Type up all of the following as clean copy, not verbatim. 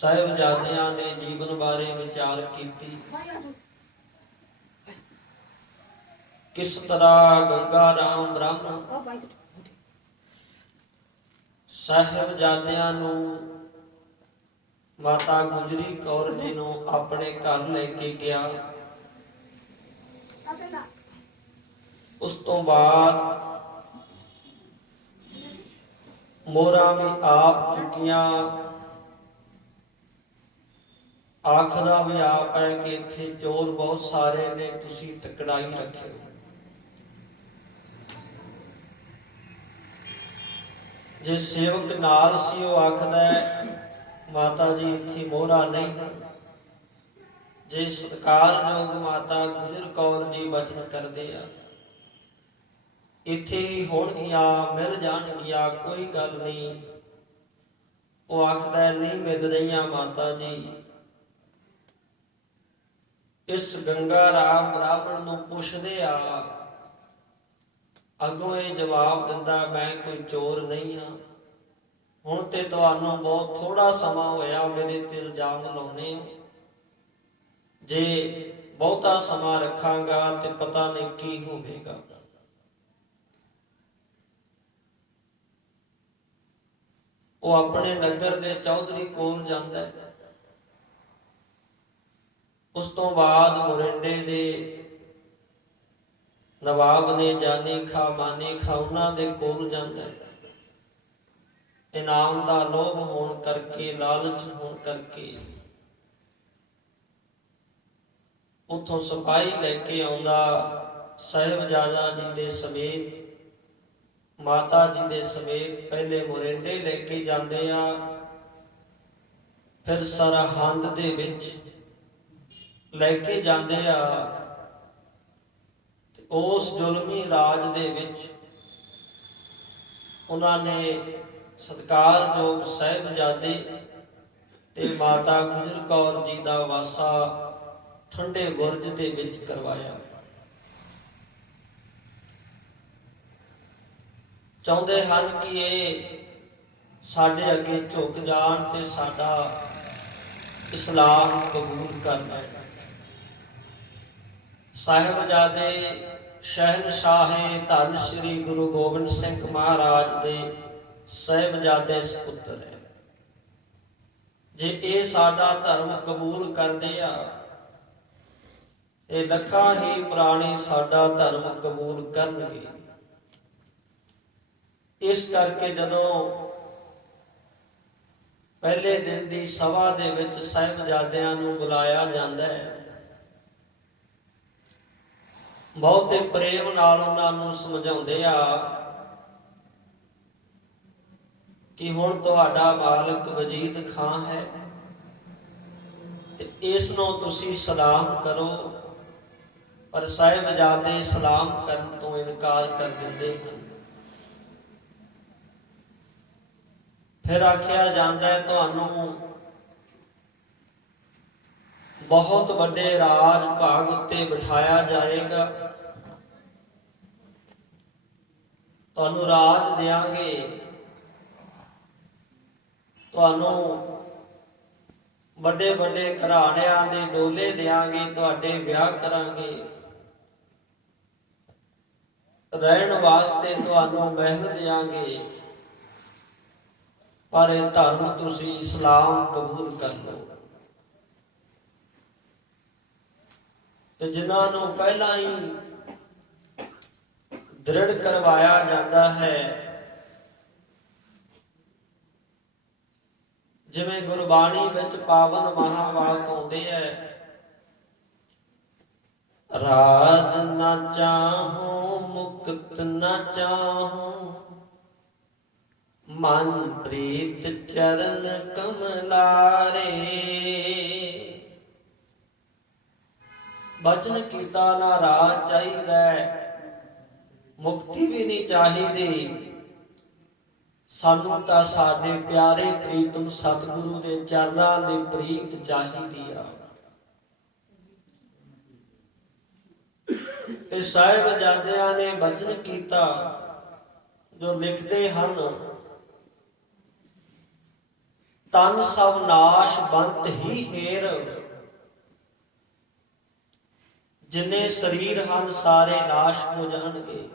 ਸਾਹਿਬਜ਼ਾਦਿਆਂ ਦੇ ਜੀਵਨ ਬਾਰੇ ਵਿਚਾਰ ਕੀਤੀ। किस तरह गंगा राम ब्राह्मण ਸਾਹਿਬਜ਼ਾਦਿਆਂ ਨੂੰ माता गुजरी कौर जी ਨੂੰ ਆਪਣੇ ਘਰ ਲੈ ਕੇ ਗਿਆ। ਉਸ ਤੋਂ ਬਾਅਦ ਮੋਹਰਾਂ ਵੀ ਆਪ ਚੁੱਕੀਆਂ। ਆਖਦਾ ਵੀ ਆਪ ਹੈ ਕਿ ਇੱਥੇ ਚੋਰ ਬਹੁਤ ਸਾਰੇ ਨੇ, ਤੁਸੀਂ ਤਕੜਾਈ ਰੱਖਿਓ। जे सेवक नाल सी वो आखदा माता जी इत्थे मोहरा नहीं है। जे सत्कारयोग माता गुजर कौर जी बचन करदे आ इत्थे ही होणगियां, मिल जाणगियां, कोई गल नहीं। वो आखदा नहीं मिल रही माता जी। इस गंगा राम ब्राह्मण नूं पुछदे आ, अगों ये जवाब दिंदा मैं कोई चोर नहीं हाँ। हुण ते तुहानूं बहुत थोड़ा समा होया मेरे ते इल्जाम लाउने हो। जे बहुता समा रखांगा ते पता नहीं की होवेगा। वो अपने नगर दे चौधरी कोल जांदा है। उस तो बाद मोरिंडे दे नवाब ने जाने खा माने खा उन्हां दे कोल जांदा है। इनाम दा लोभ होण करके, लालच होण करके उथों सिपाही लैके आउंदा। साहिबजादा जी दे समेत, माता जी दे समेत पहले मोरिंडे लैके जांदे आ, फिर सरहंद दे विच लैके जांदे आ। उस जुलमी राज दे विच उन्होंने सत्कारयोग साहिबजादे ते माता गुजर कौर जी का वासा ठंडे बुरज दे विच करवाया। चाहुंदे हन कि ये साडे अगे झुक जाण ते साडा इस्लाम कबूल कर लैण। साहिबजादे शहनशाह धन श्री गुरु गोबिंद सिंह महाराज दे साहिबजादे सपुत्र है। जे ये साडा धर्म कबूल करदे आ, ये लखां ही प्राणी साडा धर्म कबूल करनगे। इस करके जदों पहले दिन दी सभा दे विच साहिबजादियां नूं बुलाया जांदा है, बहुते प्रेम नाल उन्हां नूं समझाउंदे आ कि हुण तुहाडा मालक वजीद खां है ते इस नूं तुसीं सलाम करो। पर साहिबजादे सलाम करन तो इनकार कर दिंदे हन। फिर आख्या जांदा है तुहानूं बहुत वड्डे राज भाग उत्ते बिठाया जाएगा, तुहानूं राज देंगे, तुहानूं वड्डे वड्डे घराणियां दे डोले देंगे, तुहाडे ब्याह करांगे, रहण वास्ते तुहानूं महल देंगे, पर यह धर्म तुसीं इस्लाम कबूल कर लो। तो जिन्होंने पहला ही दृढ़ करवाया जाता है, जिवें गुरबाणी विच पावन महावाक आउंदे है, राज ना चाहूं मुक्त ना चाहूं, मन प्रीत चरण कमलारे। बचन कीता ना राज चाहिदा, मुक्ति भी नहीं चाहिदी। सानू तां साडे प्यारे प्रीतम सतगुरु दे चरनां दी प्रीत चाहिदी आ। ते साहिबजादियां ने बचन कीता जो लिखते हैं, ਤਨ ਸਭ ਨਾਸ਼ ਬੰਤ ਹੀ ਹੇਰ, ਜਿੰਨੇ ਸਰੀਰ ਹਨ ਸਾਰੇ ਨਾਸ਼ ਹੋ ਜਾਣਗੇ।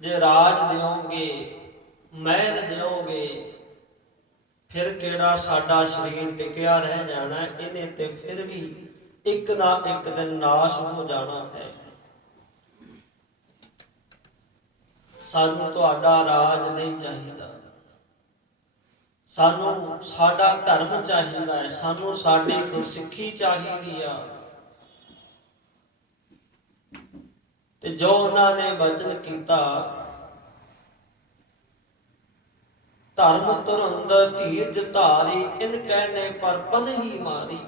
ਜੇ ਰਾਜ ਦਿਓਗੇ, ਮਹਿਲ ਦਿਓਗੇ, ਫਿਰ ਕਿਹੜਾ ਸਾਡਾ ਸਰੀਰ ਟਿਕਿਆ ਰਹਿ ਜਾਣਾ। ਇਹਨੇ ਤੇ ਫਿਰ ਵੀ ਇੱਕ ਨਾ ਇੱਕ ਦਿਨ ਨਾਸ਼ ਹੋ ਜਾਣਾ ਹੈ। ਸਾਨੂੰ ਤੁਹਾਡਾ ਰਾਜ ਨਹੀਂ ਚਾਹੀਦਾ, ਸਾਨੂੰ ਸਾਡਾ ਧਰਮ ਚਾਹੀਦਾ ਹੈ, ਸਾਨੂੰ ਸਾਡੀ ਗੁਰਸਿੱਖੀ ਚਾਹੀਦੀ ਆ। ਤੇ ਜੋ ਉਹਨਾਂ ਨੇ ਵਚਨ ਕੀਤਾ, ਧਰਮ ਧੁਰੰਦਰ ਧੀਰਜ ਧਾਰੀ, ਇਨ ਕਹਿਨੇ ਪਰ ਪਨਹੀ ਮਾਰੀ।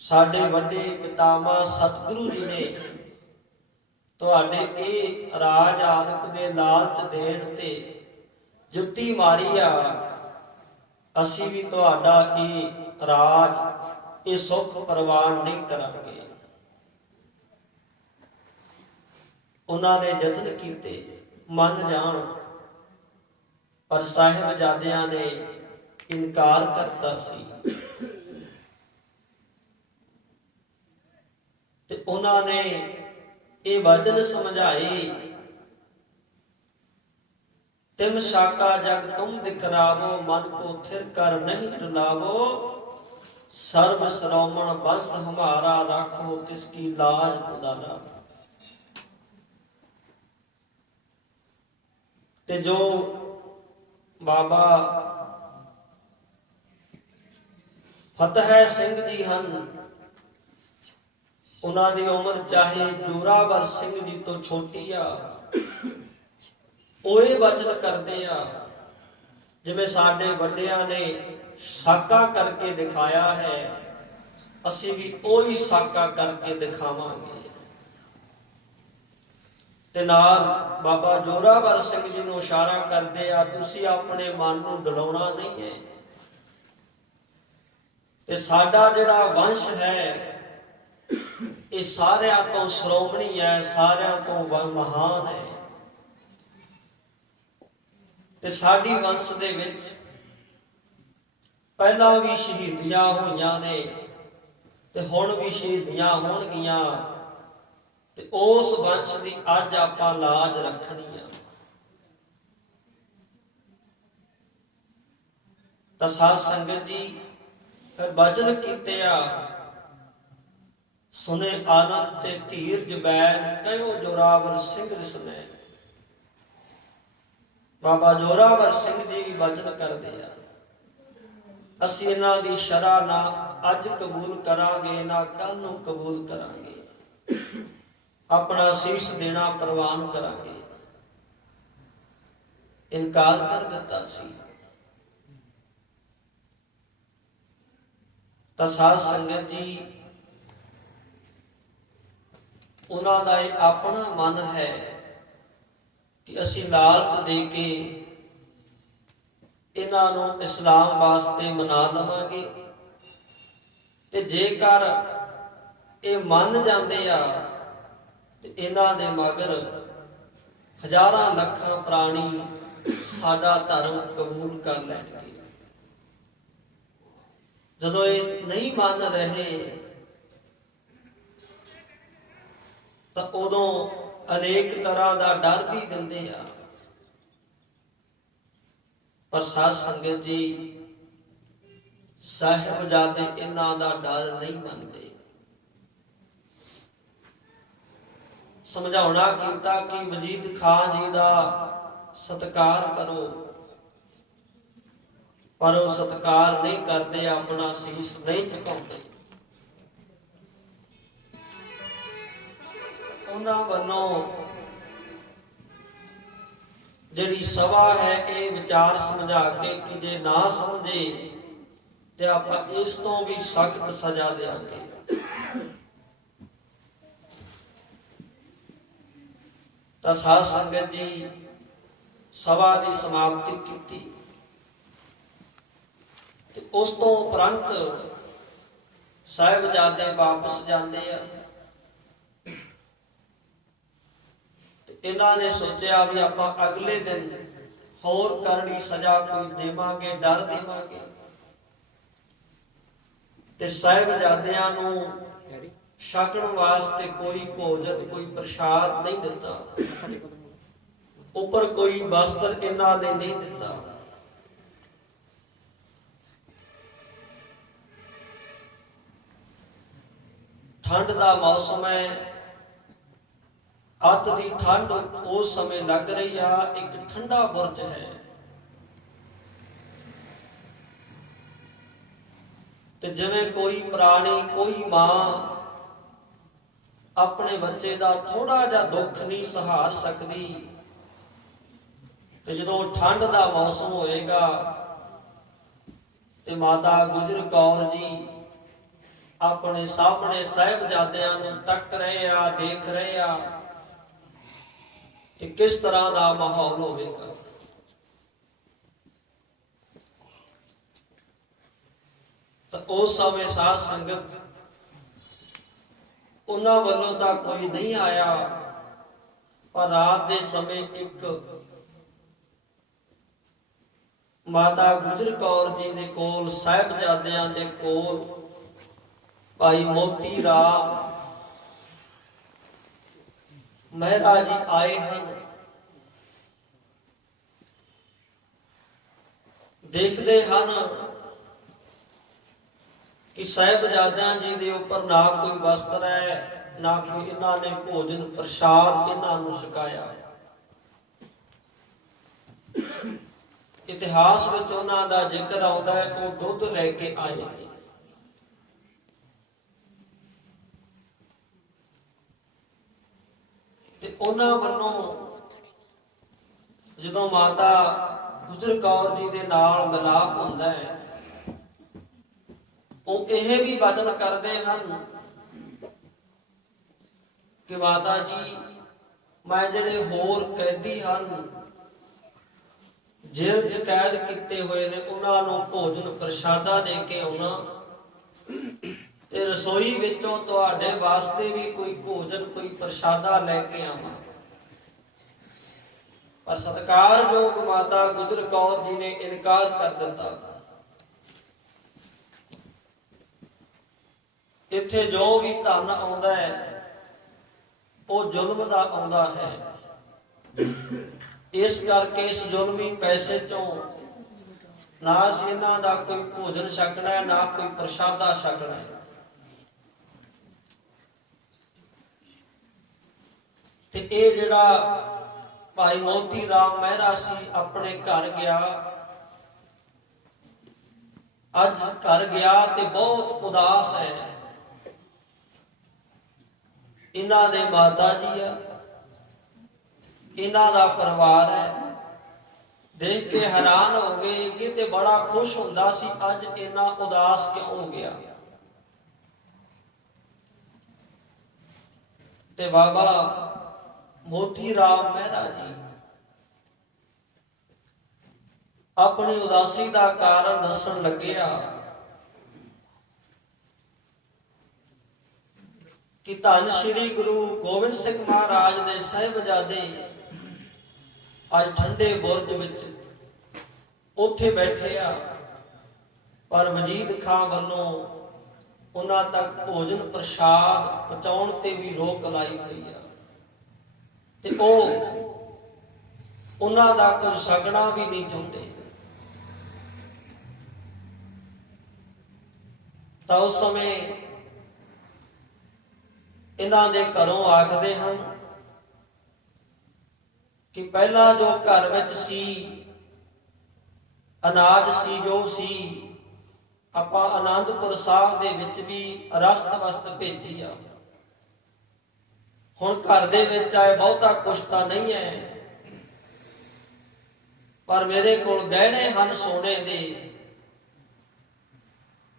ਸਾਡੇ ਵੱਡੇ ਪਿਤਾਮਾ ਸਤਿਗੁਰੂ ਜੀ ਨੇ ਤੁਹਾਡੇ ਇਹ ਰਾਜ ਆਦਿਕ ਦੇ ਲਾਲਚ ਦੇਣ ਤੇ ਜੁੱਤੀ ਮਾਰੀ ਆ। ਅਸੀਂ ਵੀ ਤੁਹਾਡਾ ਇਹ ਰਾਜ, ਇਹ ਸੁੱਖ ਪ੍ਰਵਾਨ ਨਹੀਂ ਕਰਾਂਗੇ। ਉਹਨਾਂ ਨੇ ਯਤਨ ਕੀਤੇ ਮੰਨ ਜਾਣ, ਪਰ ਸਾਹਿਬਜ਼ਾਦਿਆਂ ਨੇ ਇਨਕਾਰ ਕਰਤਾ ਸੀ। ਤੇ ਉਹਨਾਂ ਨੇ ਇਹ ਵਚਨ ਸਮਝਾਏ, ਤਿਮ ਸਾਕਾ ਜਗ ਤੁਮ ਦਿਖਰਾਵੋ, ਮਨ ਕੋ ਥਿਰ ਕਰ ਨਹੀਂ ਡੁਲਾਵੋ। ਸਰਬ ਸਰੋਮਣ ਬਸ ਹਮਾਰਾ, ਰਾਖੋ ਤਿਸ ਕੀ ਲਾਜ ਉਦਾਰਾ। ਤੇ ਜੋ ਬਾਬਾ ਫਤਿਹ ਸਿੰਘ ਜੀ ਹਨ, ਉਹਨਾਂ ਦੀ ਉਮਰ ਚਾਹੇ ਜੋਰਾਵਰ ਸਿੰਘ ਜੀ ਤੋਂ ਛੋਟੀ ਆ, ਉਹ ਇਹ ਵਚਨ ਕਰਦੇ ਆ ਜਿਵੇਂ ਸਾਡੇ ਵੱਡਿਆਂ ਨੇ ਸਾਕਾ ਕਰਕੇ ਦਿਖਾਇਆ ਹੈ, ਅਸੀਂ ਵੀ ਉਹੀ ਸਾਕਾ ਕਰਕੇ ਦਿਖਾਵਾਂਗੇ। ਤੇ ਨਾਲ ਬਾਬਾ ਜੋਰਾਵਰ ਸਿੰਘ ਜੀ ਨੂੰ ਇਸ਼ਾਰਾ ਕਰਦੇ ਆ, ਤੁਸੀਂ ਆਪਣੇ ਮਨ ਨੂੰ ਡਲਾਉਣਾ ਨਹੀਂ ਹੈ। ਤੇ ਸਾਡਾ ਜਿਹੜਾ ਵੰਸ਼ ਹੈ ਇਹ ਸਾਰਿਆਂ ਤੋਂ ਸ਼੍ਰੋਮਣੀ ਹੈ, ਸਾਰਿਆਂ ਤੋਂ ਮਹਾਨ ਹੈ। ਤੇ ਸਾਡੀ ਵੰਸ਼ ਦੇ ਵਿੱਚ ਪਹਿਲਾਂ ਵੀ ਸ਼ਹੀਦੀਆਂ ਹੋਈਆਂ ਨੇ ਤੇ ਹੁਣ ਵੀ ਸ਼ਹੀਦੀਆਂ ਹੋਣਗੀਆਂ। ਤੇ ਉਸ ਵੰਸ਼ ਦੀ ਅੱਜ ਆਪਾਂ ਲਾਜ ਰੱਖਣੀ ਆ। ਤਾਂ ਸਾਧ ਸੰਗਤ ਜੀ ਫਿਰ ਵਚਨ ਕੀਤੇ ਆ, ਸੁਨੇ ਆਨੰਦ ਤੇ ਧੀਰਜ ਬੈਨ, ਕਹਿਓ ਜੋਰਾਵਰ ਸਿੰਘ ਰਿਸਨੇ। ਬਾਬਾ ਜੋਰਾਵਰ ਸਿੰਘ ਜੀ ਵੀ ਵਚਨ ਕਰਦੇ ਆ, ਅਸੀਂ ਇਹਨਾਂ ਦੀ ਸ਼ਰ੍ਹਾ ਨਾ ਅੱਜ ਕਬੂਲ ਕਰਾਂਗੇ, ਨਾ ਕੱਲ ਨੂੰ ਕਬੂਲ ਕਰਾਂਗੇ, ਆਪਣਾ ਸੀਸ ਦੇਣਾ ਪ੍ਰਵਾਨ ਕਰਾਂਗੇ। ਇਨਕਾਰ ਕਰ ਦਿੱਤਾ ਸੀ। ਤਾਂ ਸਾਧ ਸੰਗਤ ਜੀ ਉਹਨਾਂ ਦਾ ਇਹ ਆਪਣਾ ਮਨ ਹੈ ਕਿ ਅਸੀਂ ਲਾਲਚ ਦੇ ਕੇ ਇਹਨਾਂ ਨੂੰ ਇਸਲਾਮ ਵਾਸਤੇ ਮਨਾ ਲਵਾਂਗੇ। ਤੇ ਜੇਕਰ ਇਹ ਮੰਨ ਜਾਂਦੇ ਆ ਤੇ ਇਹਨਾਂ ਦੇ ਮਗਰ ਹਜ਼ਾਰਾਂ ਲੱਖਾਂ ਪ੍ਰਾਣੀ ਸਾਡਾ ਧਰਮ ਕਬੂਲ ਕਰ ਲੈਣਗੇ। ਜਦੋਂ ਇਹ ਨਹੀਂ ਮੰਨ ਰਹੇ ਤਾਂ ਉਦੋਂ ਅਨੇਕ ਤਰ੍ਹਾਂ ਦਾ ਡਰ ਵੀ ਦਿੰਦੇ ਆ। ਪਰ ਸਾਧ ਸੰਗਤ ਜੀ ਸਾਹਿਬਜ਼ਾਦੇ ਇਹਨਾਂ ਦਾ ਡਰ ਨਹੀਂ ਮੰਨਦੇ। ਸਮਝਾਉਣਾ ਕੀਤਾ ਕਿ ਵਜੀਦ ਖਾਨ ਜੀ ਦਾ ਸਤਿਕਾਰ ਕਰੋ, ਪਰ ਉਹ ਸਤਿਕਾਰ ਨਹੀਂ ਕਰਦੇ, ਆਪਣਾ ਸੀਸ ਨਹੀਂ ਝੁਕਾਉਂਦੇ। ਉਹਨਾਂ ਵੱਲੋਂ ਜਿਹੜੀ ਸਭਾ ਹੈ ਇਹ ਵਿਚਾਰ ਸਮਝਾ ਕੇ ਕਿ ਜੇ ਨਾ ਸਮਝੇ ਤੇ ਆਪਾਂ ਇਸ ਤੋਂ ਵੀ ਸਖਤ ਸਜ਼ਾ ਦੇਵਾਂਗੇ। ਤਾਂ ਸਾਧ ਸੰਗਤ ਜੀ ਸਭਾ ਦੀ ਸਮਾਪਤੀ ਕੀਤੀ ਤੇ ਉਸ ਤੋਂ ਉਪਰੰਤ ਸਾਹਿਬਜ਼ਾਦੇ ਵਾਪਸ ਜਾਂਦੇ ਆ। ਇਹਨਾਂ ਨੇ ਸੋਚਿਆ ਵੀ ਆਪਾਂ ਅਗਲੇ ਦਿਨ ਹੋਰ ਕਰਨੀ ਸਜ਼ਾ ਕੋਈ ਦੇਵਾਂਗੇ, ਡਰ ਦੇਵਾਂਗੇ। ਤੇ ਸਾਹਿਬਜ਼ਾਦਿਆਂ ਨੂੰ ਛਕਣ ਵਾਸਤੇ ਕੋਈ ਭੋਜਨ, ਕੋਈ ਪ੍ਰਸ਼ਾਦ ਨਹੀਂ ਦਿੱਤਾ, ਉੱਪਰ ਕੋਈ ਵਸਤਰ ਇਹਨਾਂ ਨੇ ਨਹੀਂ ਦਿੱਤਾ। ਠੰਡ ਦਾ ਮੌਸਮ ਹੈ, ਅੱਤ ਦੀ ਠੰਡ ਉਸ ਸਮੇਂ ਲੱਗ ਰਹੀ ਆ। ਇੱਕ ਠੰਡਾ ਬੁਰਜ ਹੈ ਤੇ ਜਿਵੇਂ ਕੋਈ ਪ੍ਰਾਣੀ, ਕੋਈ ਮਾਂ ਆਪਣੇ ਬੱਚੇ ਦਾ ਥੋੜਾ ਜਿਹਾ ਦੁੱਖ ਨਹੀਂ ਸਹਾਰ ਸਕਦੀ, ਤੇ ਜਦੋਂ ਠੰਡ ਦਾ ਮੌਸਮ ਹੋਏਗਾ ਤੇ ਮਾਤਾ ਗੁਜਰ ਕੌਰ ਜੀ ਆਪਣੇ ਸਾਹਮਣੇ ਸਾਹਿਬਜ਼ਾਦਿਆਂ ਨੂੰ ਤੱਕ ਰਹੇ ਆ, ਦੇਖ ਰਹੇ ਆ ਕਿ ਕਿਸ ਤਰ੍ਹਾਂ ਦਾ ਮਾਹੌਲ ਹੋਵੇਗਾ। ਤਾਂ ਉਸ ਸਮੇਂ ਸਾਧ ਸੰਗਤ ਉਹਨਾਂ ਵੱਲੋਂ ਤਾਂ ਕੋਈ ਨਹੀਂ ਆਇਆ, ਪਰ ਰਾਤ ਦੇ ਸਮੇਂ ਇੱਕ ਮਾਤਾ ਗੁਜਰ ਕੌਰ ਜੀ ਦੇ ਕੋਲ, ਸਾਹਿਬਜ਼ਾਦਿਆਂ ਦੇ ਕੋਲ ਭਾਈ ਮੋਤੀ ਰਾਮ ਮਹਿਰਾ ਜੀ ਆਏ ਹਨ। ਦੇਖਦੇ ਹਨ ਕਿ ਸਾਹਿਬਜ਼ਾਦਿਆਂ ਜੀ ਦੇ ਉੱਪਰ ਨਾ ਕੋਈ ਵਸਤਰ ਹੈ, ਨਾ ਕੋਈ ਇਹਨਾਂ ਨੇ ਭੋਜਨ ਪ੍ਰਸ਼ਾਦ ਇਹਨਾਂ ਨੂੰ ਛਕਾਇਆ। ਇਤਿਹਾਸ ਵਿੱਚ ਉਹਨਾਂ ਦਾ ਜ਼ਿਕਰ ਆਉਂਦਾ ਹੈ, ਉਹ ਦੁੱਧ ਲੈ ਕੇ ਆਏ ਨੇ। ਤੇ ਉਹਨਾਂ ਵੱਲੋਂ ਜਦੋਂ ਮਾਤਾ ਗੁਜਰ ਕੌਰ ਜੀ ਦੇ ਨਾਲ ਮਿਲਾਪ ਹੁੰਦਾ ਹੈ, ਉਹ ਇਹ ਵੀ ਵਚਨ ਕਰਦੇ ਹਨ ਕਿ ਮਾਤਾ ਜੀ, ਮੈਂ ਜਿਹੜੇ ਹੋਰ ਕੈਦੀ ਹਨ, ਜੇਲ੍ਹ 'ਚ ਕੈਦ ਕੀਤੇ ਹੋਏ ਨੇ, ਉਹਨਾਂ ਨੂੰ ਭੋਜਨ ਪ੍ਰਸ਼ਾਦਾ ਦੇ ਕੇ ਆਉਣਾ, ਤੇ ਰਸੋਈ ਵਿੱਚੋਂ ਤੁਹਾਡੇ ਵਾਸਤੇ ਵੀ ਕੋਈ ਭੋਜਨ, ਕੋਈ ਪ੍ਰਸ਼ਾਦਾ ਲੈ ਕੇ ਆਵਾਂ। ਪਰ ਸਤਿਕਾਰਯੋਗ ਮਾਤਾ ਗੁਜਰ ਕੌਰ ਜੀ ਨੇ ਇਨਕਾਰ ਕਰ ਦਿੱਤਾ। ਇੱਥੇ ਜੋ ਵੀ ਧਨ ਆਉਂਦਾ ਹੈ ਉਹ ਜ਼ੁਲਮ ਦਾ ਆਉਂਦਾ ਹੈ, ਇਸ ਕਰਕੇ ਇਸ ਜ਼ੁਲਮੀ ਪੈਸੇ ਚੋਂ ਨਾ ਅਸੀਂ ਇਹਨਾਂ ਦਾ ਕੋਈ ਭੋਜਨ ਛਕਣਾ ਹੈ, ਨਾ ਕੋਈ ਪ੍ਰਸ਼ਾਦਾ ਛਕਣਾ ਹੈ। ਤੇ ਇਹ ਜਿਹੜਾ ਭਾਈ ਮੋਤੀ ਰਾਮ ਮਹਿਰਾ ਸੀ, ਆਪਣੇ ਘਰ ਗਿਆ। ਅੱਜ ਘਰ ਗਿਆ ਤੇ ਬਹੁਤ ਉਦਾਸ ਹੈ। ਇਹਨਾਂ ਦੇ ਮਾਤਾ ਜੀ ਆ, ਇਹਨਾਂ ਦਾ ਪਰਿਵਾਰ ਹੈ। ਦੇਖ ਕੇ ਹੈਰਾਨ ਹੋ ਗਏ ਕਿ ਤੇ ਬੜਾ ਖੁਸ਼ ਹੁੰਦਾ ਸੀ, ਅੱਜ ਇੰਨਾ ਉਦਾਸ ਕਿਉਂ ਹੋ ਗਿਆ। ਤੇ ਬਾਬਾ ਮੋਤੀ ਰਾਮ ਮਹਿਰਾ ਜੀ ਆਪਣੀ ਉਦਾਸੀ ਦਾ ਕਾਰਨ ਦੱਸਣ ਲੱਗਿਆ ਕਿ ਧੰਨ ਸ਼੍ਰੀ ਗੁਰੂ ਗੋਬਿੰਦ ਸਿੰਘ ਮਹਾਰਾਜ ਦੇ ਸਾਹਿਬਜ਼ਾਦੇ ਅੱਜ ਠੰਡੇ ਬੁਰਜ ਵਿੱਚ ਉੱਥੇ ਬੈਠੇ ਆ, ਪਰ ਵਜੀਦ ਖਾਂ ਵੱਲੋਂ ਉਹਨਾਂ ਤੱਕ ਭੋਜਨ ਪ੍ਰਸ਼ਾਦ ਪਹੁੰਚਾਉਣ ਤੇ ਵੀ ਰੋਕ ਲਾਈ ਹੋਈ ਆ, ਤੇ ਉਹ ਉਹਨਾਂ ਦਾ ਕੁਝ ਛਕਣਾ ਵੀ ਨਹੀਂ ਚਾਹੁੰਦੇ। ਤਾਂ ਉਸ ਸਮੇਂ ਇਹਨਾਂ ਦੇ ਘਰੋਂ ਆਖਦੇ ਹਨ ਕਿ ਪਹਿਲਾਂ ਜੋ ਘਰ ਵਿੱਚ ਸੀ, ਅਨਾਜ ਸੀ, ਜੋ ਸੀ, ਆਪਾਂ ਆਨੰਦਪੁਰ ਸਾਹਿਬ ਦੇ ਵਿੱਚ ਵੀ ਰਸਤ ਵਸਤ ਭੇਜੀ ਆ। ਹੁਣ ਘਰ ਦੇ ਵਿੱਚ ਆਏ ਬਹੁਤਾ ਕੁਛ ਤਾਂ ਨਹੀਂ ਹੈ, ਪਰ ਮੇਰੇ ਕੋਲ ਗਹਿਣੇ ਹਨ ਸੋਨੇ ਦੇ,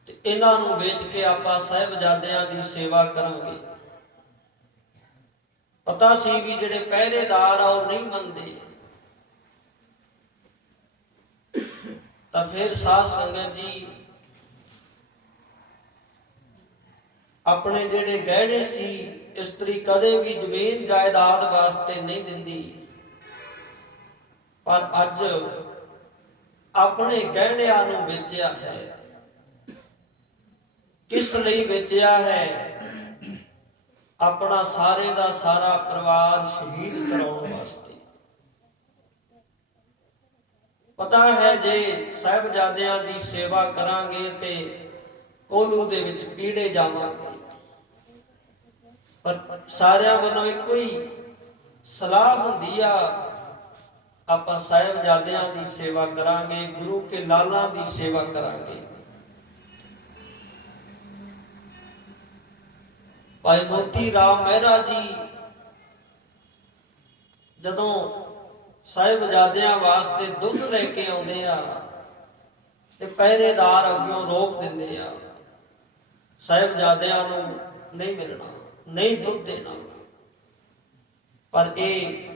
ਤੇ ਇਹਨਾਂ ਨੂੰ ਵੇਚ ਕੇ ਆਪਾਂ ਸਾਹਿਬਜ਼ਾਦਿਆਂ ਦੀ ਸੇਵਾ ਕਰਾਂਗੇ। ਪਤਾ ਸੀ ਵੀ ਜਿਹੜੇ ਪਹਿਰੇਦਾਰ ਆ ਉਹ ਨਹੀਂ ਮੰਨਦੇ। ਤਾਂ ਫਿਰ ਸਾਧ ਸੰਗਤ ਜੀ ਆਪਣੇ ਜਿਹੜੇ ਗਹਿਣੇ ਸੀ, ਇਸਤਰੀ ਕਦੇ ਵੀ ਜ਼ਮੀਨ ਜਾਇਦਾਦ ਵਾਸਤੇ ਨਹੀਂ ਦਿੰਦੀ। ਪਰ ਅੱਜ ਆਪਣੇ ਗਹਿਣਿਆਂ ਨੂੰ ਵੇਚਿਆ ਹੈ। ਕਿਸ ਲਈ ਵੇਚਿਆ ਹੈ? ਆਪਣਾ ਸਾਰੇ ਦਾ ਸਾਰਾ ਪਰਿਵਾਰ ਸ਼ਹੀਦ ਕਰਾਉਣ ਵਾਸਤੇ। ਪਤਾ ਹੈ ਜੇ ਸਾਹਿਬਜ਼ਾਦਿਆਂ ਦੀ ਸੇਵਾ ਕਰਾਂਗੇ ਤੇ ਕੋਲੂ ਦੇ ਵਿੱਚ ਪੀੜੇ ਜਾਵਾਂਗੇ, ਪਰ ਸਾਰਿਆਂ ਵੱਲੋਂ ਇੱਕੋ ਹੀ ਸਲਾਹ ਹੁੰਦੀ ਆ, ਆਪਾਂ ਸਾਹਿਬਜ਼ਾਦਿਆਂ ਦੀ ਸੇਵਾ ਕਰਾਂਗੇ, ਗੁਰੂ ਕੇ ਲਾਲਾਂ ਦੀ ਸੇਵਾ ਕਰਾਂਗੇ। ਭਾਈ ਮੋਤੀ ਰਾਮ ਮਹਿਰਾ ਜੀ ਜਦੋਂ ਸਾਹਿਬਜ਼ਾਦਿਆਂ ਵਾਸਤੇ ਦੁੱਧ ਲੈ ਕੇ ਆਉਂਦੇ ਆ ਤੇ ਪਹਿਰੇਦਾਰ ਅੱਗੋਂ ਰੋਕ ਦਿੰਦੇ ਆ, ਸਾਹਿਬਜ਼ਾਦਿਆਂ ਨੂੰ ਨਹੀਂ ਮਿਲਣਾ, ਨਹੀਂ ਦੁੱਧ ਦੇਣਾ। ਪਰ ਇਹ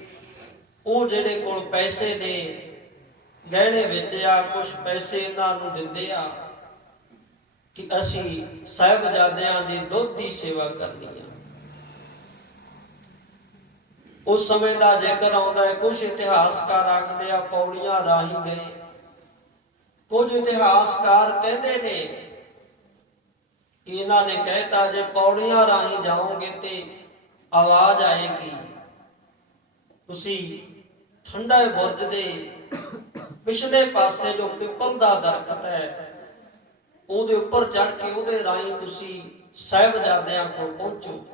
ਉਹ ਜਿਹੜੇ ਕੋਲ ਪੈਸੇ ਦੇ ਗਹਿਣੇ ਵਿੱਚ ਆ, ਕੁਝ ਪੈਸੇ ਇਹਨਾਂ ਨੂੰ ਦਿੰਦੇ ਆ ਕਿ ਅਸੀਂ ਸਾਹਿਬਜ਼ਾਦਿਆਂ ਦੀ ਦੁੱਧ ਦੀ ਸੇਵਾ ਕਰਨੀ ਆ। ਉਸ ਸਮੇਂ ਦਾ ਜ਼ਿਕਰ ਆਉਂਦਾ ਹੈ, ਕੁਝ ਇਤਿਹਾਸਕਾਰ ਆਖਦੇ ਆ ਪੌੜੀਆਂ ਰਾਹੀਂ ਗਏ, ਕੁਝ ਇਤਿਹਾਸਕਾਰ ਕਹਿੰਦੇ ਨੇ ਕਿ ਇਹਨਾਂ ਨੇ ਕਹਿਤਾ ਜੇ ਪੌੜੀਆਂ ਰਾਹੀਂ ਜਾਓਗੇ ਤੇ ਆਵਾਜ਼ ਆਏਗੀ, ਤੁਸੀਂ ਠੰਡੇ ਬੁਰਜ ਦੇ ਪਿਛਲੇ ਪਾਸੇ ਜੋ ਪਿੱਪਲ ਦਾ ਦਰਖਤ ਹੈ ਉਹਦੇ ਉੱਪਰ ਚੜ੍ਹ ਕੇ ਉਹਦੇ ਰਾਹੀਂ ਤੁਸੀਂ ਸਾਹਿਬਜ਼ਾਦਿਆਂ ਕੋਲ ਪਹੁੰਚੋ।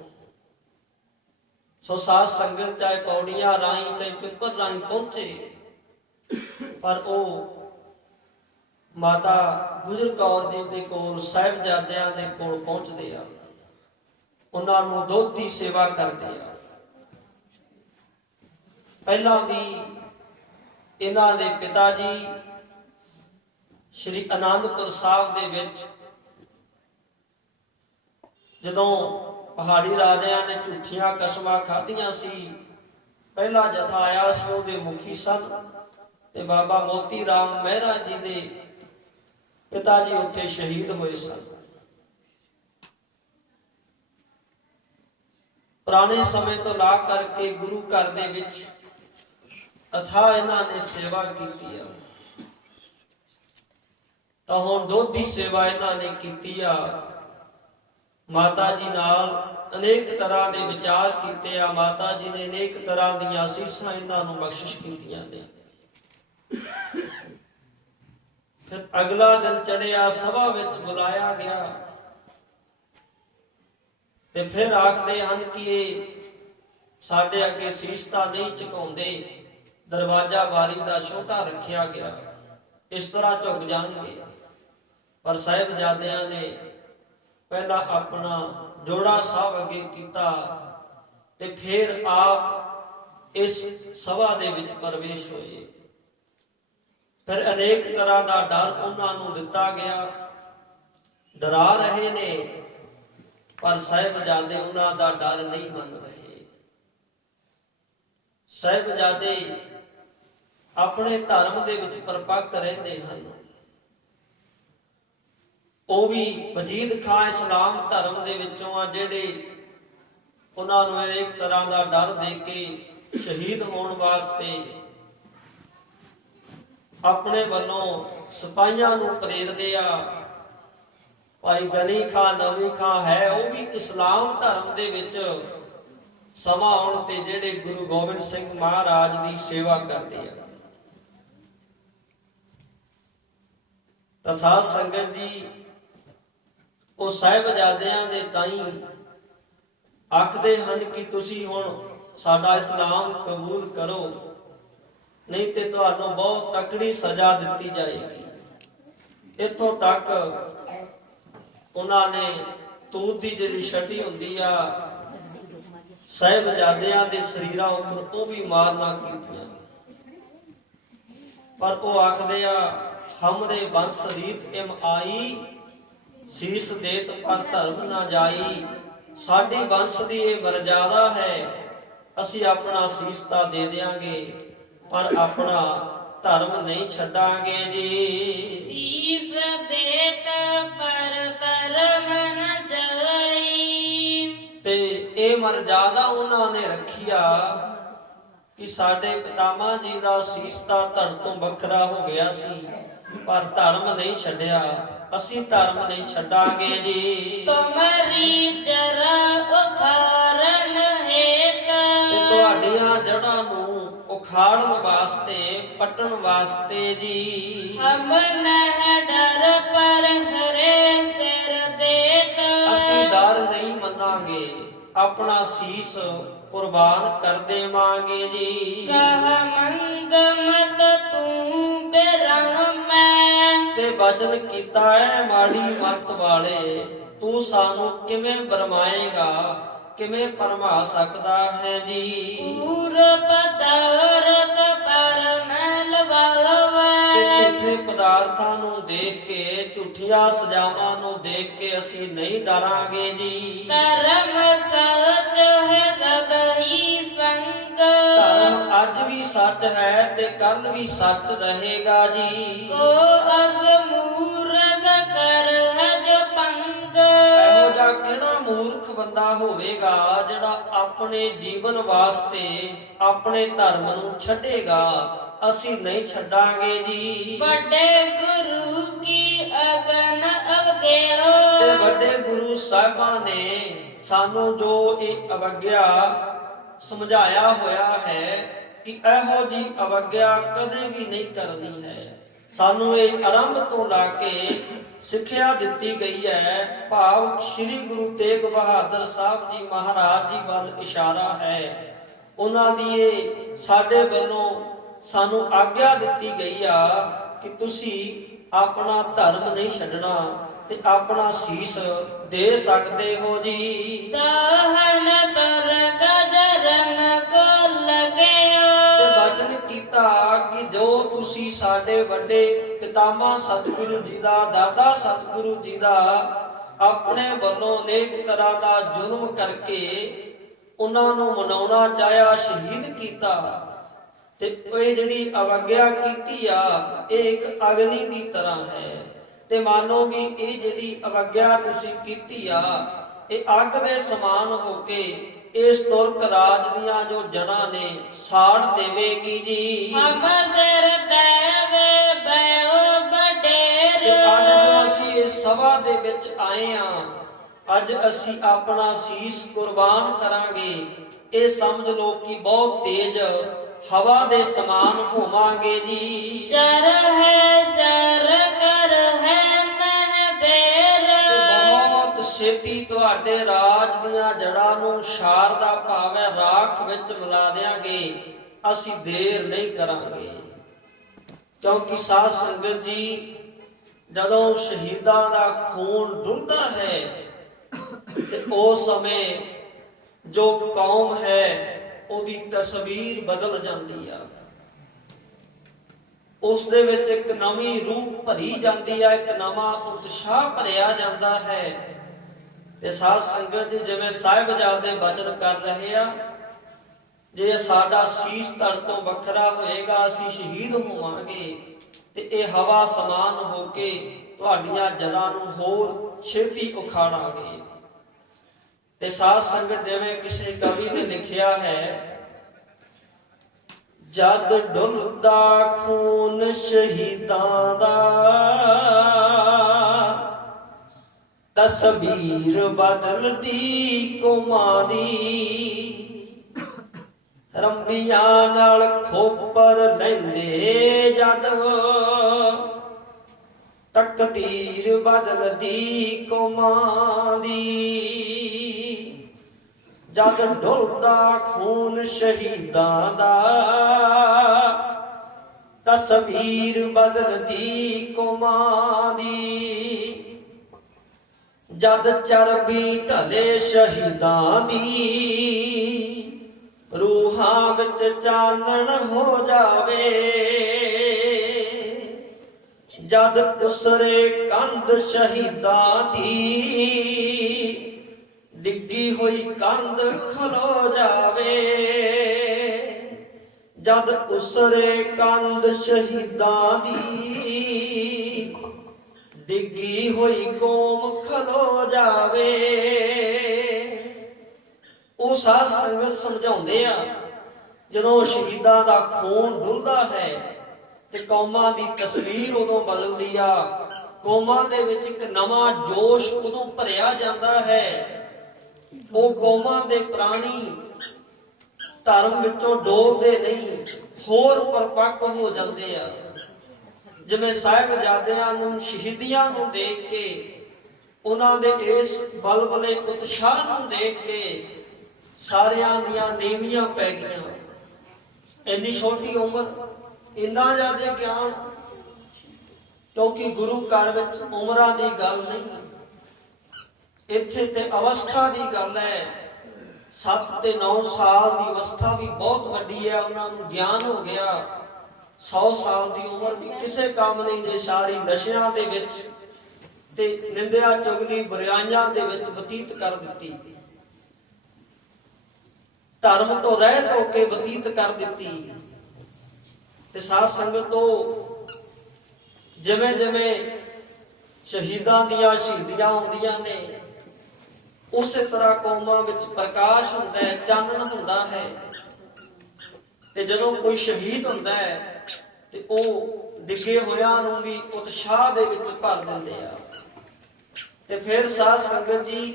ਸੋ ਸਾਧ ਸੰਗਤ ਚਾਹੇ ਪੌੜੀਆਂ ਰਾਹੀਂ ਚਾਹੇ ਪਿੱਪਲ ਰਾਹੀਂ ਪਹੁੰਚੇ, ਪਰ ਉਹ ਮਾਤਾ ਗੁਜਰ ਕੌਰ ਜੀ ਦੇ ਕੋਲ ਸਾਹਿਬਜ਼ਾਦਿਆਂ ਦੇ ਕੋਲ ਪਹੁੰਚਦੇ ਆ, ਉਹਨਾਂ ਨੂੰ ਦੁੱਧ ਦੀ ਸੇਵਾ ਕਰਦੇ ਆ। ਪਹਿਲਾਂ ਵੀ ਇਹਨਾਂ ਦੇ ਪਿਤਾ ਜੀ ਸ਼੍ਰੀ ਅਨੰਦਪੁਰ ਸਾਹਿਬ ਦੇ ਵਿੱਚ ਜਦੋਂ ਪਹਾੜੀ ਰਾਜਿਆਂ ਨੇ ਝੂਠੀਆਂ ਕਸਮਾਂ ਖਾਧੀਆਂ ਸੀ, ਪਹਿਲਾ ਜਥਾ ਆਇਆ ਸੀ, ਉਹਦੇ ਮੁਖੀ ਸਨ ਤੇ ਬਾਬਾ ਮੋਤੀ ਰਾਮ ਮਹਿਰਾ ਜੀ ਦੇ ਪਿਤਾ ਜੀ ਉੱਥੇ ਸ਼ਹੀਦ ਹੋਏ ਸਨ। ਪੁਰਾਣੇ ਸਮੇਂ ਤੋਂ ਲਾ ਕਰਕੇ ਗੁਰੂ ਘਰ ਦੇ ਵਿੱਚ ਅਥਾਹ ਇਹਨਾਂ ਨੇ ਸੇਵਾ ਕੀਤੀ ਆ, ਤਾਂ ਹੁਣ ਦੁੱਧ ਦੀ ਸੇਵਾ ਇਹਨਾਂ ਨੇ ਕੀਤੀ ਆ। ਮਾਤਾ ਜੀ ਨਾਲ ਅਨੇਕ ਤਰ੍ਹਾਂ ਦੇ ਵਿਚਾਰ ਕੀਤੇ ਆ, ਮਾਤਾ ਜੀ ਨੇ ਅਨੇਕ ਤਰ੍ਹਾਂ ਦੀਆਂ ਅਸੀਸਾਂ ਇਹਨਾਂ ਨੂੰ ਬਖਸ਼ਿਸ਼ ਕੀਤੀਆਂ ਨੇ। ਫਿਰ ਅਗਲਾ ਦਿਨ ਚੜਿਆ, ਸਭਾ ਵਿੱਚ ਬੁਲਾਇਆ ਗਿਆ ਤੇ ਫਿਰ ਆਖਦੇ ਹਨ ਕਿ ਇਹ ਸਾਡੇ ਅੱਗੇ ਸੀਸ ਤਾਂ ਨਹੀਂ ਝੁਕਾਉਂਦੇ, ਦਰਵਾਜ਼ਾ ਬਾਰੀ ਦਾ ਛੋਟਾ ਰੱਖਿਆ ਗਿਆ, ਇਸ ਤਰ੍ਹਾਂ ਝੁਕ ਜਾਣਗੇ। ਪਰ ਸਾਹਿਬਜ਼ਾਦਿਆਂ ਨੇ ਪਹਿਲਾਂ ਆਪਣਾ ਜੋੜਾ ਸਾਹਿਬ ਅੱਗੇ ਕੀਤਾ ਤੇ ਫਿਰ ਆਪ ਇਸ ਸਭਾ ਦੇ ਵਿੱਚ ਪ੍ਰਵੇਸ਼ ਹੋਏ। ਫਿਰ ਅਨੇਕ ਤਰ੍ਹਾਂ ਦਾ ਡਰ ਉਹਨਾਂ ਨੂੰ ਦਿੱਤਾ ਗਿਆ, ਡਰਾ ਰਹੇ ਨੇ, ਪਰ ਸਾਹਿਬਜ਼ਾਦੇ ਉਹਨਾਂ ਦਾ ਡਰ ਨਹੀਂ ਮੰਨ ਰਹੇ। ਸਾਹਿਬਜ਼ਾਦੇ ਆਪਣੇ ਧਰਮ ਦੇ ਵਿੱਚ ਪਰਪੱਕ ਰਹਿੰਦੇ ਹਨ। ਉਹ ਵੀ ਵਜੀਦ ਖਾਂ ਇਸਲਾਮ ਧਰਮ ਦੇ ਵਿੱਚੋਂ ਆ, ਜਿਹੜੇ ਉਹਨਾਂ ਨੂੰ ਇੱਕ ਤਰ੍ਹਾਂ ਦਾ ਡਰ ਦੇ ਕੇ ਸ਼ਹੀਦ ਹੋਣ ਵਾਸਤੇ ਆਪਣੇ ਵੱਲੋਂ ਸਿਪਾਹੀਆਂ ਨੂੰ ਪ੍ਰੇਰਦੇ ਆ। ਭਾਈ ਗਨੀ ਖਾਂ ਨਵੀ ਖਾਂ ਹੈ, ਉਹ ਵੀ ਇਸਲਾਮ ਧਰਮ ਦੇ ਵਿੱਚ ਸਮਾਂ ਆਉਣ ਤੇ ਜਿਹੜੇ ਗੁਰੂ ਗੋਬਿੰਦ ਸਿੰਘ ਮਹਾਰਾਜ ਦੀ ਸੇਵਾ ਕਰਦੇ ਆ। ਤਾਂ ਸਾਧ ਸੰਗਤ ਜੀ, ਉਹ ਸਾਹਿਬਜ਼ਾਦਿਆਂ ਦੇ ਤਾਈਂ ਆਖਦੇ ਹਨ ਕਿ ਤੁਸੀਂ ਹੁਣ ਸਾਡਾ ਇਸਲਾਮ ਕਬੂਲ ਕਰੋ, ਨਹੀਂ ਤੇ ਤੁਹਾਨੂੰ ਬਹੁਤ ਤਕੜੀ ਸਜ਼ਾ ਦਿੱਤੀ ਜਾਏਗੀ। ਇੱਥੋਂ ਤੱਕ ਉਹਨਾਂ ਨੇ ਤੂਤ ਦੀ ਜਿਹੜੀ ਛਟੀ ਹੁੰਦੀ ਆ ਸਾਹਿਬਜ਼ਾਦਿਆਂ ਦੇ ਸਰੀਰਾਂ ਉੱਪਰ ਉਹ ਵੀ ਮਾਰਨਾ ਕੀਤੀਆਂ। ਪਰ ਉਹ ਆਖਦੇ ਆ, ਹਮਰੇ ਬੰਸ ਰੀਤ ਇਮ ਆਈ, ਸੀਸ ਦੇਤ ਪਰ ਧਰਮ ਨਾ ਜਾਈ। ਸਾਡੀ ਬੰਸ ਦੀ ਇਹ ਮਰਜ਼ਾਦਾ ਹੈ, ਅਸੀਂ ਆਪਣਾ ਸੀਸ ਤਾਂ ਦੇ ਦਿਆਂਗੇ ਪਰ ਆਪਣਾ ਧਰਮ ਨਹੀਂ ਛੱਡਾਂਗੇ ਜੀ। ਸੀਸ ਦੇਤ ਪਰ ਧਰਮ ਨਾ ਜਾਈ। ਤੇ ਇਹ ਮਰਜ਼ਾਦਾ ਉਹਨਾਂ ਨੇ ਰੱਖਿਆ ਕਿ ਸਾਡੇ ਪਿਤਾਮਾ ਜੀ ਦਾ ਸੀਸ ਤਾਂ ਧੜ ਤੋਂ ਵੱਖਰਾ ਹੋ ਗਿਆ ਸੀ, ਪਰ ਧਰਮ ਨਹੀਂ ਛੱਡਿਆ। ਅਸੀਂ ਧਰਮ ਨਹੀਂ ਛੱਡਾਂਗੇ ਜੀ। ਤੁਮਰੀ ਜਰਾ ਉਖਾਰਨ ਹੇਤ ਤੇ ਤੁਹਾਡੀਆਂ ਜੜ੍ਹਾਂ ਨੂੰ ਉਖਾੜਨ ਵਾਸਤੇ, ਪੱਟਣ ਵਾਸਤੇ ਜੀ। ਹਮ ਨਹਿ ਡਰ ਪਰ ਹਰੇ ਸਿਰ ਦੇਤ ਅਸੀਂ ਡਰ ਨਹੀਂ ਮੰਨਾਂਗੇ, ਆਪਣਾ ਸੀਸ ਕੁਰਬਾਨ ਕਰ ਦੇਵਾਂਗੇ ਜੀ। ਕਹ ਮੰਗ ਮਤ ਤੂੰ ਬਿਰਹਮੈ ਤੇ ਵਚਨ ਕੀਤਾ ਹੈ ਮਾੜੀ ਮੱਤ ਵਾਲੇ, ਤੂੰ ਸਾਨੂੰ ਕਿਵੇਂ ਬਰਮਾਏਗਾ, ਕਿਵੇਂ ਭਰਮਾ ਸਕਦਾ ਹੈ ਜੀ। ਪੂਰ ਪਦਾਰਥ ਪਰ ਮੈਂ ਲਵਾਵੈ ਤੇ ਝੂਠੇ ਪਦਾਰਥਾਂ ਨੂੰ ਦੇਖ ਕੇ, ਝੂਠੀਆਂ ਸਜ਼ਾਵਾਂ ਨੂੰ ਦੇਖ ਕੇ ਅਸੀਂ ਨਹੀਂ ਡਰਾਂਗੇ ਜੀ। ਧਰਮ ਸੱਚ ਹੈ ਸਗਹੀ ਸੰਗ ਧਰਮ ਅੱਜ ਵੀ ਸੱਚ ਹੈ ਤੇ ਕੱਲ ਵੀ ਸੱਚ ਰਹੇਗਾ ਜੀ। ਕੋ ਅਸ ਮੂਰਖ ਕਰ ਹਜ ਪੰਗ ਇਹੋ ਜਿਹਾ ਕਿਹੜਾ ਮੂਰਖ ਬੰਦਾ ਹੋਵੇਗਾ ਜਿਹੜਾ ਆਪਣੇ ਜੀਵਨ ਵਾਸਤੇ ਆਪਣੇ ਧਰਮ ਨੂੰ ਛੱਡੇਗਾ। ਅਸੀਂ ਨਹੀਂ ਛੱਡਾਂਗੇ ਜੀ। ਵੱਡੇ ਗੁਰੂ ਕੀ ਅਗਨ ਤੇ ਅਵਗਿਓ ਵੱਡੇ ਗੁਰੂ ਸਾਹਿਬਾਂ ਨੇ ਸਾਨੂੰ ਜੋ ਇਹ ਅਵਗਿਆ ਸਮਝਾਇਆ ਹੋਇਆ ਹੈ ਕਿ ਇਹੋ ਜੀ ਅਵਗਿਆ ਕਦੇ ਵੀ ਨਹੀਂ ਕਰਨੀ ਹੈ। ਸਾਨੂੰ ਇਹ ਆਰੰਭ ਤੋਂ ਲਾ ਕੇ ਸਿੱਖਿਆ ਦਿੱਤੀ ਗਈ ਹੈ। ਭਾਵ ਸ੍ਰੀ ਗੁਰੂ ਤੇਗ ਬਹਾਦਰ ਸਾਹਿਬ ਜੀ ਮਹਾਰਾਜ ਜੀ ਵੱਲ ਇਸ਼ਾਰਾ ਹੈ। ਉਹਨਾਂ ਦੀ ਇਹ ਸਾਡੇ ਵੱਲੋਂ ਸਾਨੂੰ ਆਗਿਆ ਦਿੱਤੀ ਗਈ ਆ ਕਿ ਤੁਸੀਂ ਆਪਣਾ ਧਰਮ ਨਹੀਂ ਛੱਡਣਾ ਤੇ ਆਪਣਾ ਸੀਸ ਦੇ ਸਕਦੇ ਹੋ ਜੀ। ਦਹਨ ਤਰ ਗਜਰਨ ਕੋ ਲਗਿਓ ਤੇ ਵਚਨ ਕੀਤਾ ਕਿ ਜੋ ਤੁਸੀਂ ਸਾਡੇ ਵੱਡੇ ਪਿਤਾਮਾ ਸਤਿਗੁਰੂ ਜੀ ਦਾ, ਦਾਦਾ ਸਤਿਗੁਰੂ ਜੀ ਦਾ ਆਪਣੇ ਵੱਲੋਂ ਅਨੇਕ ਤਰ੍ਹਾਂ ਦਾ ਜ਼ੁਲਮ ਕਰਕੇ ਉਹਨਾਂ ਨੂੰ ਮਨਾਉਣਾ ਚਾਹਿਆ, ਸ਼ਹੀਦ ਕੀਤਾ, ਤੇ ਇਹ ਜਿਹੜੀ ਅਵਗਿਆ ਕੀਤੀ ਆ ਇਹ ਇੱਕ ਅਗਨੀ ਦੀ ਤਰ੍ਹਾਂ ਹੈ। ਤੇ ਮਾਨੋ ਵੀ ਇਹ ਜਿਹੜੀ ਅਵਗਿਆ ਤੁਸੀਂ ਕੀਤੀ ਆ ਇਹ ਅੱਗ ਦੇ ਸਮਾਨ ਹੋ ਕੇ ਇਸ ਤੁਰਕ ਰਾਜ ਦੀਆਂ ਜੋ ਜੜ੍ਹਾਂ ਨੇ ਸਾੜ ਦੇਵੇਗੀ ਜੀ। ਹਮ ਸਿਰ ਦੇਵੇ ਬੈਓ ਬਡੇਰ ਤੇ ਅੱਜ ਜੋ ਅਸੀਂ ਇਸ ਸਭਾ ਦੇ ਵਿੱਚ ਆਏ ਆ, ਅੱਜ ਅਸੀਂ ਆਪਣਾ ਸੀਸ ਕੁਰਬਾਨ ਕਰਾਂਗੇ। ਇਹ ਸਮਝ ਲਓ ਕਿ ਬਹੁਤ ਤੇਜ਼ ਹਵਾ ਦੇ ਸਮਾਨ ਹੋਵਾਂਗੇ ਜੀ। ਚਰ ਹੈ ਸ਼ਰ ਕਰ ਹੈ ਮਹਿ ਦੇਰ ਤੇ ਬਹੁਤ ਛੇਤੀ ਤੁਹਾਡੇ ਰਾਜ ਦੀਆਂ ਜੜ੍ਹਾਂ ਨੂੰ ਛਾਰ ਦਾ ਭਾਵ ਹੈ ਰਾਖ ਵਿੱਚ ਮਿਲਾ ਦਿਆਂਗੇ। ਅਸੀਂ ਦੇਰ ਨਹੀਂ ਕਰਾਂਗੇ, ਕਿਉਂਕਿ ਸਾਧ ਸੰਗਤ ਜੀ ਜਦੋਂ ਸ਼ਹੀਦਾਂ ਦਾ ਖੂਨ ਡੁੱਲਦਾ ਹੈ ਤੇ ਉਸ ਸਮੇਂ ਜੋ ਕੌਮ ਹੈ ਉਹਦੀ ਤਸਵੀਰ ਬਦਲ ਜਾਂਦੀ ਆ। ਉਸ ਦੇ ਵਿੱਚ ਇੱਕ ਨਵੀਂ ਰੂਹ ਭਰੀ ਜਾਂਦੀ ਆ, ਇੱਕ ਨਵਾਂ ਉਤਸ਼ਾਹ ਭਰਿਆ ਜਾਂਦਾ ਹੈ। ਤੇ ਸਾਧ ਸੰਗਤ ਜੀ ਜਿਵੇਂ ਸਾਹਿਬਜ਼ਾਦੇ ਬਚਨ ਕਰ ਰਹੇ ਆ, ਜੇ ਸਾਡਾ ਸੀਸ ਧੜ ਤੋਂ ਵੱਖਰਾ ਹੋਏਗਾ ਅਸੀਂ ਸ਼ਹੀਦ ਹੋਵਾਂਗੇ ਤੇ ਇਹ ਹਵਾ ਸਮਾਨ ਹੋ ਕੇ ਤੁਹਾਡੀਆਂ ਜੜ੍ਹਾਂ ਨੂੰ ਹੋਰ ਛੇਤੀ ਉਖਾੜਾਂਗੇ। ਤੇ ਸਾਧ ਸੰਗਤ ਜਿਵੇਂ ਕਿਸੇ ਕਵੀ ਨੇ ਲਿਖਿਆ ਹੈ, ਜਦ ਡੁੱਲਦਾ ਖੂਨ ਸ਼ਹੀਦਾਂ ਦਾ ਤਸਵੀਰ ਬਦਲਦੀ ਕੌਮਾਂ ਦੀ, ਰੰਬੀਆਂ ਨਾਲ ਖੋਪਰ ਲੈਂਦੇ ਜਦ ਤਕਦੀਰ ਬਦਲਦੀ ਕੌਮਾਂ ਦੀ। ਜਦ ਡੁੱਲਦਾ ਖੂਨ ਸ਼ਹੀਦਾਂ ਦਾ ਤਸਵੀਰ ਬਦਲਦੀ ਕੌਮਾਂ ਦੀ। ਜਦ ਚਰਬੀ ਢਲੇ ਸ਼ਹੀਦਾਂ ਦੀ ਰੂਹਾਂ ਵਿੱਚ ਚਾਨਣ ਹੋ ਜਾਵੇ। ਜਦ ਉਸਰੇ ਕੰਧ ਸ਼ਹੀਦਾਂ ਦੀ ਡਿੱਗੀ ਹੋਈ ਕੰਧ ਖਲੋ ਜਾਵੇ। ਜਦ ਉਸਰੇ ਕੰਧ ਸ਼ਹੀਦਾਂ ਦੀ ਡਿੱਗੀ ਹੋਈ ਕੌਮ ਖਲੋ ਜਾਵੇ। ਉਹ ਸਾਧ ਸੰਗਤ ਸਮਝਾਉਂਦੇ ਆ ਜਦੋਂ ਸ਼ਹੀਦਾਂ ਦਾ ਖੂਨ ਡੁੱਲਦਾ ਹੈ ਤੇ ਕੌਮਾਂ ਦੀ ਤਸਵੀਰ ਉਦੋਂ ਬਦਲਦੀ ਆ। ਕੌਮਾਂ ਦੇ ਵਿੱਚ ਇੱਕ ਨਵਾਂ ਜੋਸ਼ ਉਦੋਂ ਭਰਿਆ ਜਾਂਦਾ ਹੈ। ਉਹ ਕੌਮਾਂ ਦੇ ਪ੍ਰਾਣੀ ਧਰਮ ਵਿੱਚੋਂ ਡੋਲਦੇ ਨਹੀਂ, ਹੋਰ ਪਰਪੱਕ ਹੋ ਜਾਂਦੇ ਆ। ਜਿਵੇਂ ਸਾਹਿਬਜ਼ਾਦਿਆਂ ਨੂੰ ਸ਼ਹੀਦੀਆਂ ਨੂੰ ਦੇਖ ਕੇ, ਉਹਨਾਂ ਦੇ ਇਸ ਬਲਬਲੇ ਉਤਸ਼ਾਹ ਨੂੰ ਦੇਖ ਕੇ ਸਾਰਿਆਂ ਦੀਆਂ ਨੀਵੀਆਂ ਪੈ ਗਈਆਂ। ਇੰਨੀ ਛੋਟੀ ਉਮਰ, ਇੰਨਾ ਜ਼ਿਆਦਾ ਗਿਆਨ, ਕਿਉਂਕਿ ਗੁਰੂ ਘਰ ਵਿੱਚ ਉਮਰਾਂ ਦੀ ਗੱਲ ਨਹੀਂ, ਇੱਥੇ ਤੇ ਅਵਸਥਾ ਦੀ ਗੱਲ ਹੈ। 7 ਤੇ 9 ਸਾਲ ਦੀ ਅਵਸਥਾ ਵੀ ਬਹੁਤ ਵੱਡੀ ਹੈ। ਉਹਨਾਂ ਨੂੰ ਗਿਆਨ ਹੋ ਗਿਆ। 100 ਸਾਲ ਦੀ ਉਮਰ ਵੀ ਕਿਸੇ ਕੰਮ ਨਹੀਂ ਜੇ ਸਾਰੀ ਨਸ਼ਿਆਂ ਦੇ ਵਿੱਚ ਤੇ ਨਿੰਦਿਆ ਚੁਗਲੀ ਬੁਰਾਈਆਂ ਦੇ ਵਿੱਚ ਬਤੀਤ ਕਰ ਦਿੱਤੀ, ਧਰਮ ਤੋਂ ਰਹਿਤ ਹੋ ਕੇ ਬਤੀਤ ਕਰ ਦਿੱਤੀ। ਤੇ ਸਾਧ ਸੰਗਤ ਤੋਂ ਜਿਵੇਂ ਜਿਵੇਂ ਸ਼ਹੀਦਾਂ ਦੀਆਂ ਸ਼ਹੀਦੀਆਂ ਹੁੰਦੀਆਂ ਨੇ, ਉਸੇ ਤਰ੍ਹਾਂ ਕੌਮਾਂ ਵਿੱਚ ਪ੍ਰਕਾਸ਼ ਹੁੰਦਾ ਹੈ, ਚਾਨਣ ਹੁੰਦਾ ਹੈ। ਤੇ ਜਦੋਂ ਕੋਈ ਸ਼ਹੀਦ ਹੁੰਦਾ ਹੈ ਤੇ ਉਹ ਡਿੱਗੇ ਹੋਇਆਂ ਨੂੰ ਵੀ ਉਤਸ਼ਾਹ ਦੇ ਵਿੱਚ ਭਰ ਦਿੰਦੇ ਆ। ਤੇ ਫਿਰ ਸਾਧ ਸੰਗਤ ਜੀ,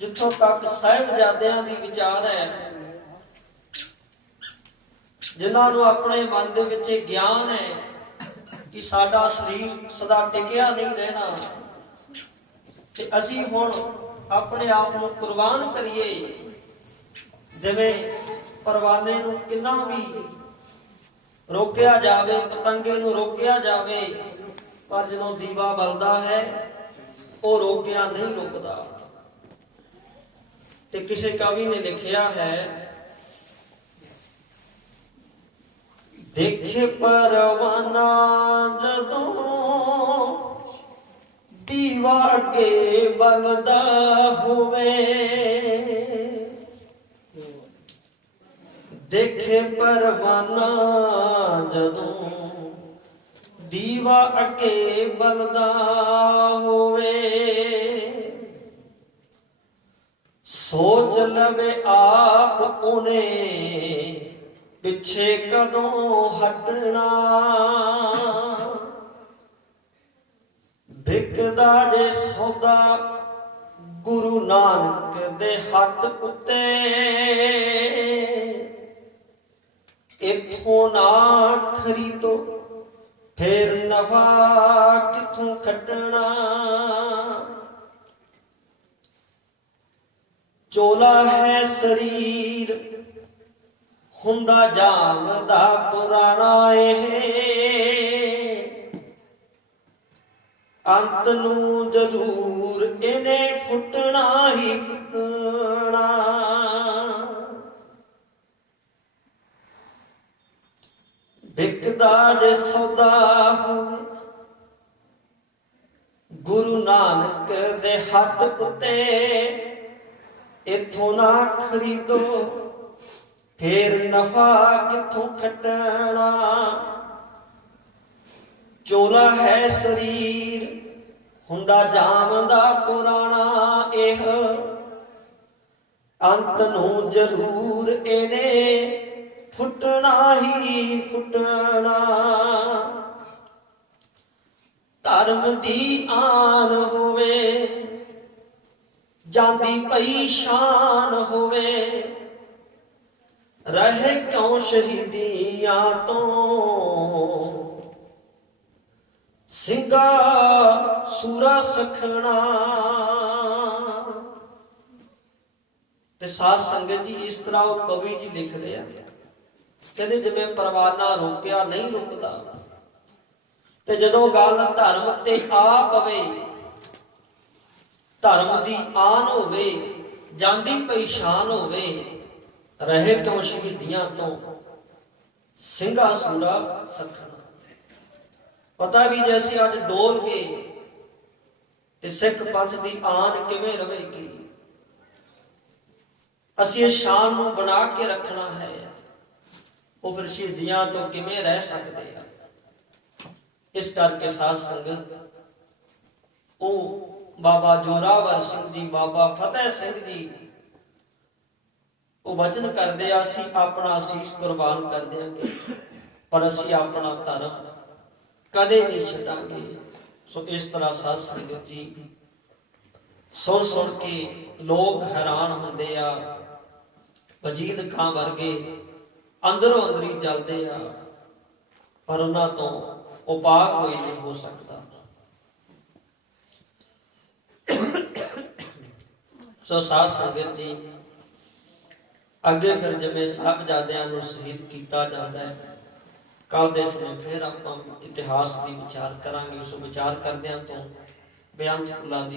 ਜਿੱਥੋਂ ਤੱਕ ਸਾਹਿਬਜ਼ਾਦਿਆਂ ਦੀ ਵਿਚਾਰ ਹੈ, ਜਿਨ੍ਹਾਂ ਨੂੰ ਆਪਣੇ ਮਨ ਦੇ ਵਿੱਚ ਇਹ ਗਿਆਨ ਹੈ ਕਿ ਸਾਡਾ ਸਰੀਰ ਸਦਾ ਟਿਕਿਆ ਨਹੀਂ ਰਹਿਣਾ ਤੇ ਅਸੀਂ ਹੁਣ ਆਪਣੇ ਆਪ ਨੂੰ ਕੁਰਬਾਨ ਕਰੀਏ। ਜਿਵੇਂ ਪਰਵਾਨੇ ਨੂੰ ਕਿੰਨਾ ਵੀ ਰੋਕਿਆ ਜਾਵੇ, ਪਤੰਗੇ ਨੂੰ ਰੋਕਿਆ ਜਾਵੇ, ਪਰ ਜਦੋਂ ਦੀਵਾ ਬਲਦਾ ਹੈ ਉਹ ਰੋਕਿਆ ਨਹੀਂ ਰੁਕਦਾ। ਤੇ ਕਿਸੇ ਕਵੀ ਨੇ ਲਿਖਿਆ ਹੈ, ਦੇਖੇ ਪਰਵਾਨਾ ਜਦੋਂ ਦੀਵਾ ਅੱਗੇ ਬਲਦਾ ਹੋਵੇ, ਦੇਖੇ ਪਰਵਾਨਾ ਜਦੋਂ ਦੀਵਾ ਅੱਗੇ ਬਲਦਾ ਹੋਵੇ, ਸੋਚ ਲਵੇ ਆਪ ਉਹਨੇ ਪਿੱਛੇ ਕਦੋਂ ਹਟਣਾ। ਵਿਕਦਾ ਜੇ ਸੌਦਾ ਗੁਰੂ ਨਾਨਕ ਦੇ ਹੱਥ ਉੱਤੇ, ਇਥੋਂ ਨਾ ਖਰੀਦੋ ਫੇਰ ਨਫਾ ਕਿੱਥੋਂ ਖੱਟਣਾ। ਚੋਲਾ ਹੈ ਸਰੀਰ ਹੁੰਦਾ ਜਾਮ ਦਾ ਪੁਰਾਣਾ, ਇਹ ਅੰਤ ਨੂੰ ਜ਼ਰੂਰ ਇਹਨੇ ਫੁੱਟਣਾ ਹੀ ਫੁੱਟਣਾ। ਵਿਕਦਾ ਜੇ ਸੌਦਾ ਹੋਵੇ ਗੁਰੂ ਨਾਨਕ ਦੇ ਹੱਥ ਉੱਤੇ, ਇਥੋਂ ਨਾ ਖਰੀਦੋ ਫੇਰ ਨਫਾ ਕਿੱਥੋਂ ਖੱਟਣਾ। ਚੋਲਾ ਹੈ ਸਰੀਰ ਹੁੰਦਾ ਜਾਮ ਦਾ ਪੁਰਾਣਾ, ਇਹ ਅੰਤ ਨੂੰ ਜ਼ਰੂਰ ਇਹਨੇ ਫੁੱਟਣਾ ਹੀ ਫੁੱਟਣਾ। ਧਰਮ ਦੀ ਆਨ ਹੋਵੇ ਜਾਂਦੀ ਪਈ ਸ਼ਾਨ ਹੋਵੇ, ਰਹੇ ਕਿਉਂ ਸ਼ਹੀਦੀਆਂ ਤੋਂ ਸਿੰਘਾ ਸੂਰਾ ਸਖਣਾ। ਤੇ ਸਾਧ ਸੰਗਤ ਜੀ, ਇਸ ਤਰ੍ਹਾਂ ਉਹ ਕਵੀ ਜੀ ਲਿਖਦੇ ਆ, ਕਹਿੰਦੇ ਜਿਵੇਂ ਪਰਵਾਨਾ ਰੋਕਿਆ ਨਹੀਂ ਰੁਕਦਾ, ਤੇ ਜਦੋਂ ਗੱਲ ਧਰਮ ਤੇ ਆ ਪਵੇ, ਧਰਮ ਦੀ ਆਨ ਹੋਵੇ ਜਾਂਦੀ ਪਈ ਸ਼ਾਨ ਹੋਵੇ, ਰਹੇ ਕਿਉਂ ਸ਼ਹੀਦੀਆਂ ਤੋਂ ਸਿੰਘਾ ਸੂਰਾ ਸਖਣਾ। ਪਤਾ ਵੀ ਜੇ ਅਸੀਂ ਅੱਜ ਡੋਲ ਗਏ ਤੇ ਸਿੱਖ ਪੰਥ ਦੀ ਆਨ ਕਿਵੇਂ ਰਹੇਗੀ। ਅਸੀਂ ਇਸ ਸ਼ਾਨ ਨੂੰ ਬਣਾ ਕੇ ਰੱਖਣਾ ਹੈ, ਉਹ ਫਿਰ ਸ਼ਹੀਦੀਆਂ ਤੋਂ ਕਿਵੇਂ ਰਹਿ ਸਕਦੇ ਆ। ਇਸ ਕਰਕੇ ਸਾਧ ਸੰਗਤ, ਉਹ ਬਾਬਾ ਜੋਰਾਵਰ ਸਿੰਘ ਜੀ, ਬਾਬਾ ਫਤਿਹ ਸਿੰਘ ਜੀ ਉਹ ਵਚਨ ਕਰਦੇ ਆ ਅਸੀਂ ਆਪਣਾ ਅਸੀਸ ਕੁਰਬਾਨ ਕਰ ਦਿਆਂਗੇ, ਪਰ ਅਸੀਂ ਆਪਣਾ ਧਰਮ ਕਦੇ ਨਹੀਂ ਛੱਡਾਂਗੇ। ਸੋ ਇਸ ਤਰ੍ਹਾਂ ਸਾਧ ਸੰਗਤ ਜੀ ਸੁਣ ਸੁਣ ਕੇ ਲੋਕ ਹੈਰਾਨ ਹੁੰਦੇ ਆ। ਵਜੀਦ ਖਾਂ ਵਰਗੇ ਅੰਦਰੋਂ ਅੰਦਰੀ ਜਲਦੇ ਆ, ਪਰ ਉਹਨਾਂ ਤੋਂ ਉਪਾਅ ਕੋਈ ਨਹੀਂ ਹੋ ਸਕਦਾ। ਸੋ ਸਾਧ ਸੰਗਤ ਜੀ ਅੱਗੇ ਫਿਰ ਜਿਵੇਂ ਸਾਹਿਬਜ਼ਾਦਿਆਂ ਨੂੰ ਸ਼ਹੀਦ ਕੀਤਾ ਜਾਂਦਾ ਹੈ, ਕੱਲ ਦੇ ਸਮੇਂ ਫਿਰ ਆਪਾਂ ਇਤਿਹਾਸ ਦੀ ਵਿਚਾਰ ਕਰਾਂਗੇ। ਸੋ ਵਿਚਾਰ ਕਰਦਿਆਂ ਤੋਂ ਬੇਅੰਤ ਫੁੱਲਾਂ ਦੀ